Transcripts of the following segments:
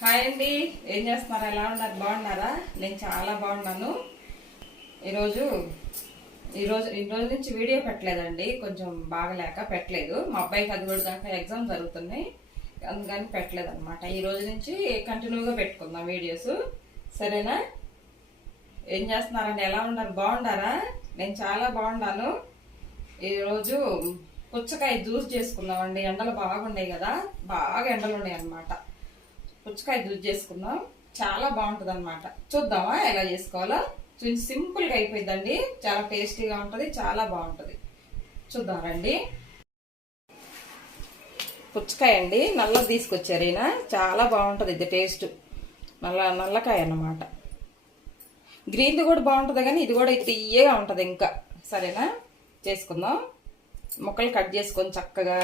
Hi అండి, ఏం చేస్తున్నారు? ఎలా ఉన్నారు? బాగున్నారా? నేను చాలా బాగున్నాను. ఈరోజు ఈరోజు నుంచి వీడియో పెట్టలేదండి, కొంచెం బాగలేక పెట్టలేదు. మా అబ్బాయికి అది కూడా దాకా ఎగ్జామ్ జరుగుతున్నాయి, అందుకని పెట్టలేదు అనమాట. ఈ రోజు నుంచి కంటిన్యూగా పెట్టుకుందాం వీడియోస్, సరేనా? ఏం చేస్తున్నారండి? ఎలా ఉన్నారు? బాగున్నారా? నేను చాలా బాగున్నాను. ఈరోజు పుచ్చకాయ జ్యూస్ చేసుకుందామండి. ఎండలు బాగున్నాయి కదా, బాగా ఎండలు ఉన్నాయి అనమాట. పుచ్చకాయ జ్యూస్ చేసుకుందాం, చాలా బాగుంటుంది అనమాట. చూద్దామా ఎలా చేసుకోవాలో? సింపుల్గా అయిపోయిందండి, చాలా టేస్టీగా ఉంటుంది, చాలా బాగుంటుంది. చూద్దాం రండి. పుచ్చకాయ అండి, నల్లది తీసుకొచ్చారు ఈయన, చాలా బాగుంటుంది ఇది టేస్ట్. నల్లకాయ అన్నమాట. గ్రీన్ది కూడా బాగుంటుంది, కానీ ఇది కూడా తీయగా ఉంటుంది ఇంకా. సరేనా, చేసుకుందాం. ముక్కలు కట్ చేసుకొని చక్కగా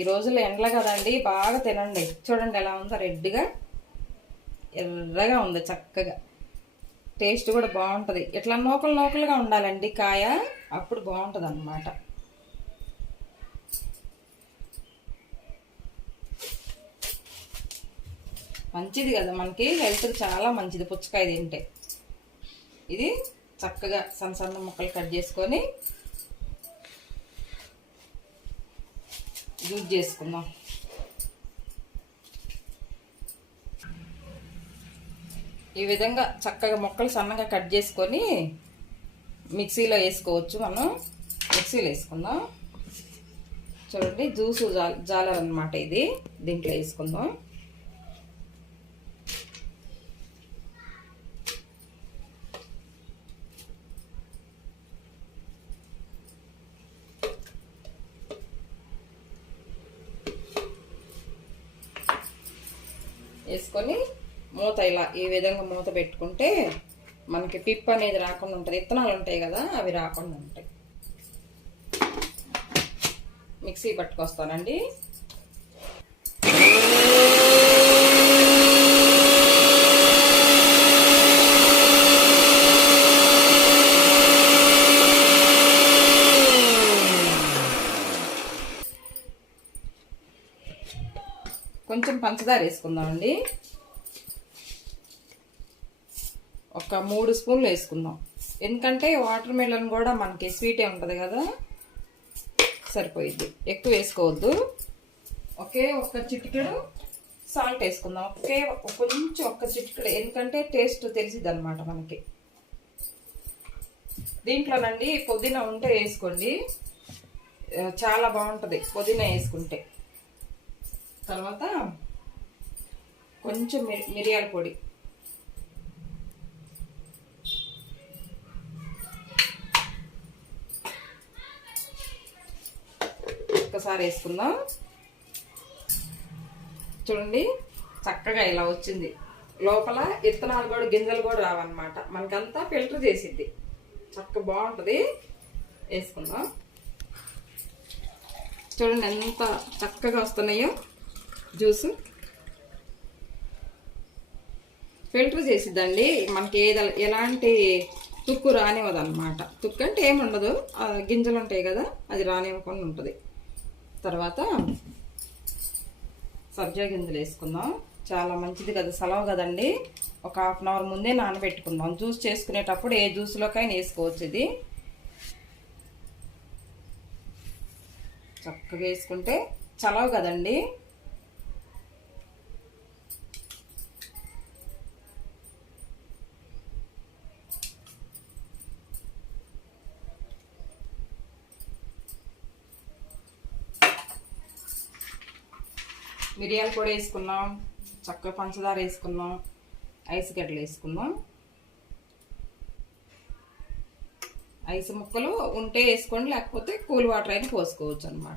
ఈ రోజుల్లో ఎండలు కదండి, బాగా తినండి. చూడండి ఎలా ఉందో, రెడ్గా ఎర్రగా ఉంది, చక్కగా టేస్ట్ కూడా బాగుంటుంది. ఇట్లా నూకలుగా ఉండాలండి కాయ, అప్పుడు బాగుంటుంది అన్నమాట. మంచిది కదా మనకి, హెల్త్కి చాలా మంచిది పుచ్చకాయ తింటే. ఇది చక్కగా సన్న సన్న ముక్కలు కట్ చేసుకొని జ్యూస్ చేసుకుందాం. ఈ విధంగా చక్కగా ముక్కలు సన్నగా కట్ చేసుకొని మిక్సీలో వేసుకోవచ్చు. మనం మిక్సీలో వేసుకుందాం. చూడండి, జ్యూసు జాలర్ అనమాట ఇది, దీంట్లో వేసుకుందాం. వేసుకొని మూత ఇలా ఈ విధంగా మూత పెట్టుకుంటే మనకి పిప్ అనేది రాకుండా ఉంటుంది. విత్తనాలు ఉంటాయి కదా, అవి రాకుండా ఉంటాయి. మిక్సీ పట్టుకొస్తానండి. కొంచెం పంచదార వేసుకుందామండి, ఒక 3 స్పూన్లు వేసుకుందాం. ఎందుకంటే వాటర్ మెలన్ కూడా మనకి స్వీటే ఉంటుంది కదా, సరిపోయిద్ది. ఎక్కువ వేసుకోవద్దు. ఒక్క చిటికెడు సాల్ట్ వేసుకుందాం. కొంచెం ఒక్క చిటికెడు, ఎందుకంటే టేస్ట్ తెలిసిద్ది అనమాట మనకి. దీంట్లోనండి పుదీనా ఉంటే వేసుకోండి, చాలా బాగుంటుంది పుదీనా వేసుకుంటే. తర్వాత కొంచెం మిరియాల పొడి, ఒక్కసారి వేసుకుందాం. చూడండి చక్కగా ఇలా వచ్చింది. లోపల విత్తనాలు కూడా గింజలు కూడా రావన్నమాట, మనకంతా ఫిల్టర్ చేసిద్ది. చక్కగా బాగుంటుంది. వేసుకుందాం. చూడండి ఎంత చక్కగా వస్తున్నాయో. జ్యూస్ ఫిల్టర్ చేసిద్దండి, మనకి ఎలాంటి తుక్కు రానివ్వదు అనమాట. తుక్కు అంటే ఏముండదు, గింజలు ఉంటాయి కదా, అది రానివ్వకుండా ఉంటుంది. తర్వాత సబ్జా గింజలు వేసుకుందాం. చాలా మంచిది కదా, సెలవు కదండి. ఒక హాఫ్ అన్ అవర్ ముందే నానబెట్టుకుందాం. జ్యూస్ చేసుకునేటప్పుడు ఏ జ్యూస్లోకైనా వేసుకోవచ్చు. ఇది చక్కగా వేసుకుంటే చలవ కదండి. మిరియాల పొడి వేసుకున్నాం, చక్కగా పంచదార వేసుకున్నాం, ఐస్ గడ్డలు వేసుకున్నాం. ఐస్ ముక్కలు ఉంటే వేసుకోండి, లేకపోతే కూల్ వాటర్ అయినా పోసుకోవచ్చు అనమాట.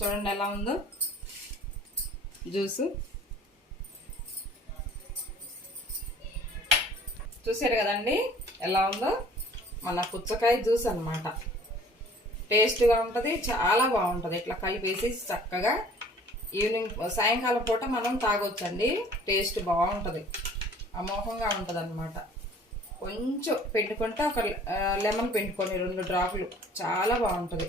చూడండి ఎలా ఉందో జ్యూసు. చూసారు కదండి ఎలా ఉందో. మన పుచ్చకాయ జ్యూస్ అన్నమాట. టేస్ట్గా ఉంటుంది, చాలా బాగుంటుంది. ఇట్లా కలిపేసి చక్కగా ఈవినింగ్ సాయంకాలం పూట మనం తాగొచ్చండి. టేస్ట్ బాగుంటుంది, అమోఘంగా ఉంటుంది అన్నమాట. కొంచెం పెట్టుకుంటే ఒక లెమన్ పిండుకొని 2 డ్రాపులు, చాలా బాగుంటుంది.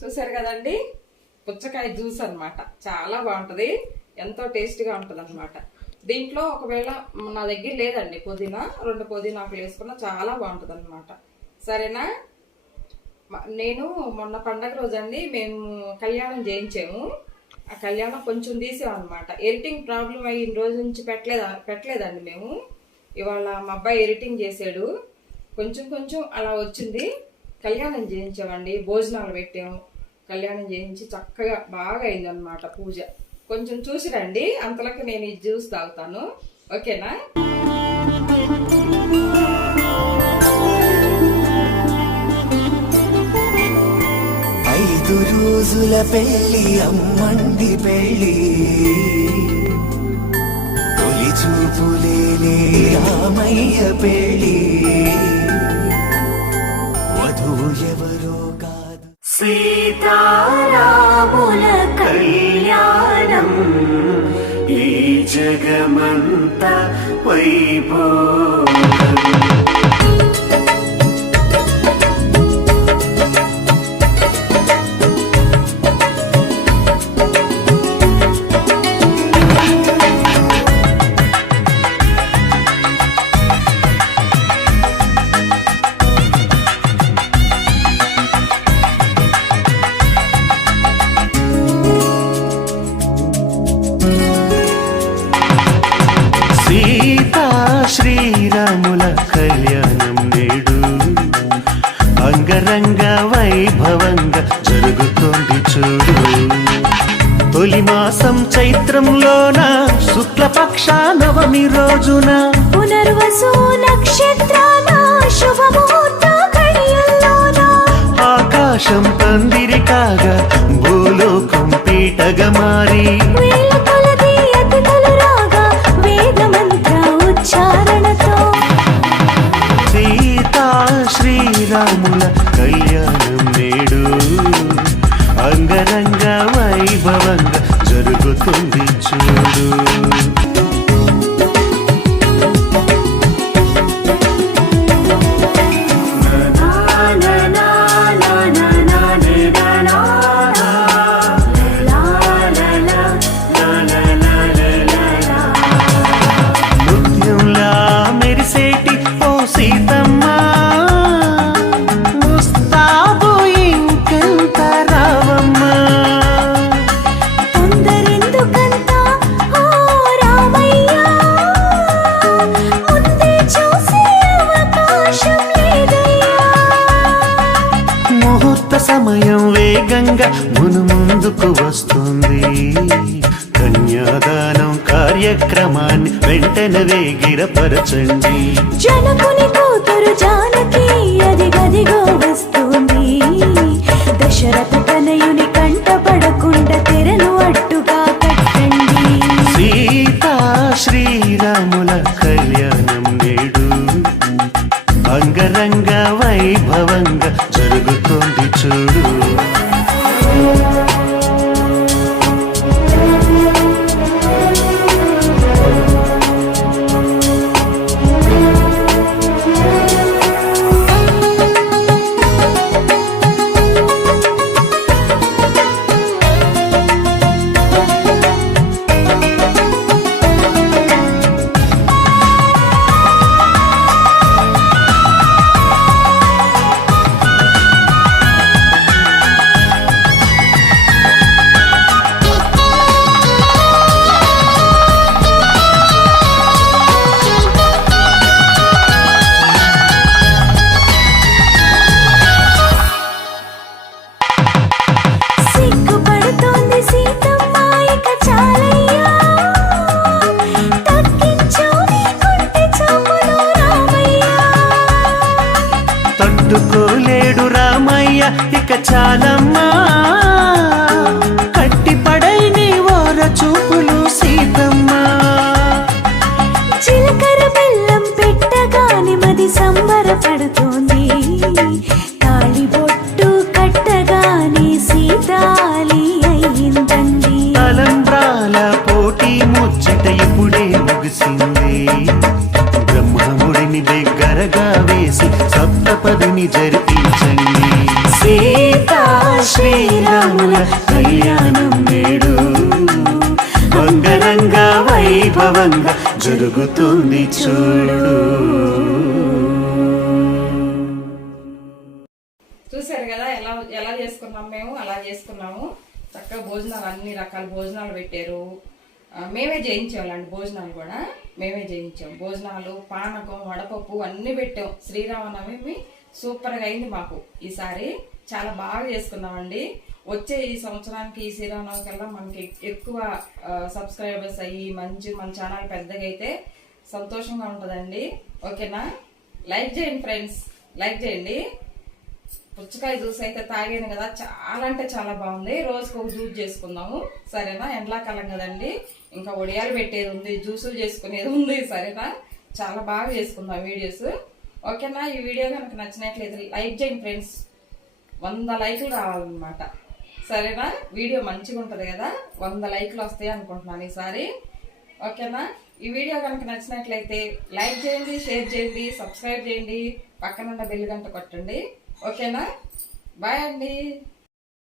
చూసారు కదండి, పుచ్చకాయ జ్యూస్ అన్నమాట. చాలా బాగుంటుంది, ఎంతో టేస్ట్గా ఉంటుంది అన్నమాట. దీంట్లో ఒకవేళ నా దగ్గర లేదండి పుదీనా, 2 పుదీనాకులు వేసుకున్నా చాలా బాగుంటుంది అన్నమాట. సరేనా? నేను మొన్న పండగ రోజండి మేము కళ్యాణం చేయించాము. ఆ కళ్యాణం కొంచెం తీసామన్నమాట. ఎడిటింగ్ ప్రాబ్లం అయిన రోజు నుంచి పెట్టలేదండి మేము. ఇవాళ మా అబ్బాయి ఎడిటింగ్ చేసాడు, కొంచెం అలా వచ్చింది. కళ్యాణం చేయించామండి, భోజనాలు పెట్టాము, కళ్యాణం చేయించి చక్కగా బాగా అయిందన్నమాట పూజ. కొంచెం చూసి రండి, అంతలోకి నేను ఈ జ్యూస్ తాగుతాను. ఓకేనా? 5 రోజుల పెళ్లి అమ్మండి పెళ్లి, తొలి చూపులేలే రామయ్య పెళ్లి, వధువు ఎవరో కాదు సీతారాముల కళ్యాణం, ఈ జగమంతా వైభోగం. శ్రీరాముల కళ్యాణం నేడు అంగరంగ వైభవంగా జరుగుతోంది చూడు. తొలి మాసం చైత్రంలోన శుక్లపక్ష నవమి రోజున పునర్వసు నక్షత్రాన శుభముహూర్త ఘడియల్లోన ఆకాశం పందిరి కాగా భూలోకం పీటగా మారి వేల కొలది అతిథులు రాగా వేద మంత్ర ఉచ్చారణతో సీతా శ్రీరాముల కళ్యాణం నేడు అంగరంగ వైభవంగా జరుగుతుంది చూడు. నృత్యంలా మెరిసేటి ఓ సీతమ్మ, ముస్తాబు ఇంకెంత రావమ్మ. కొందరెందుకంత ఓ రామయ్య, ముందే చూసే అవకాశం లేదయ్యా. ముహూర్త సమయం వేగంగా ముందుకు వస్తుంది. కన్యాదానం కార్యక్రమాన్ని వెంటనే వేగిరపరచండి. జనకుని కూతురు జానకి అది గదిగో వస్తుంది. దశరథ తనయుని కంటపడకుండా తెరను అడ్డుగా కట్టండి. సీతా శ్రీరాముల కళ్యాణం నేడు అంగరంగ వైభవంగా జరుగుతోంది చూడు. సిగ్గుపడుతోంది సీతమ్మ ఇక చాలయ్యా, తగ్గించు నీ కొంటె చూపులు రామయ్య. తట్టుకోలేడు రామయ్య ఇక చాలమ్మా, జరుగుతుంది చూడు. చూసారు కదా ఎలా ఎలా చేసుకున్నాం, మేము అలా చేసుకున్నాము. చక్కగా భోజనాలు అన్ని రకాల భోజనాలు పెట్టారు. మేమే చేయించాలండి, భోజనాలు కూడా మేమే చేయించాం. భోజనాలు, పానకం, వడపప్పు అన్ని పెట్టాం. శ్రీరామనవమి సూపర్గా అయింది మాకు ఈసారి. చాలా బాగా చేసుకున్నామండి. వచ్చే ఈ సంవత్సరానికి ఈ శ్రీరామనవమి కల్లా మనకి ఎక్కువ సబ్స్క్రైబర్స్ అయ్యి మంచి మన ఛానల్ పెద్దగా అయితే సంతోషంగా ఉంటుందండి. ఓకేనా? లైక్ చేయండి ఫ్రెండ్స్, లైక్ చేయండి. పుచ్చకాయ జ్యూస్ అయితే తాగాను కదా, చాలా అంటే చాలా బాగుంది. రోజుకు ఒక జ్యూస్ చేసుకుందాము, సరేనా? ఎండాకాలం కదండి, ఇంకా వడియాలు పెట్టేది ఉంది, జ్యూసులు చేసుకునేది ఉంది, సరేనా? చాలా బాగా చేసుకుందాం వీడియోస్. ఓకేనా? ఈ వీడియో కనుక నచ్చినట్లయితే లైక్ చేయండి ఫ్రెండ్స్. 100 లైకులు రావాలన్నమాట, సరేనా? వీడియో మంచిగా ఉంటుంది కదా, 100 లైకులు వస్తాయి అనుకుంటున్నాను ఈసారి. ఓకేనా? ఈ వీడియో కనుక నచ్చినట్లయితే లైక్ చేయండి, షేర్ చేయండి, సబ్స్క్రైబ్ చేయండి, పక్కనున్న బెల్ గంట కొట్టండి. ఓకేనా? బాయ్ అండి.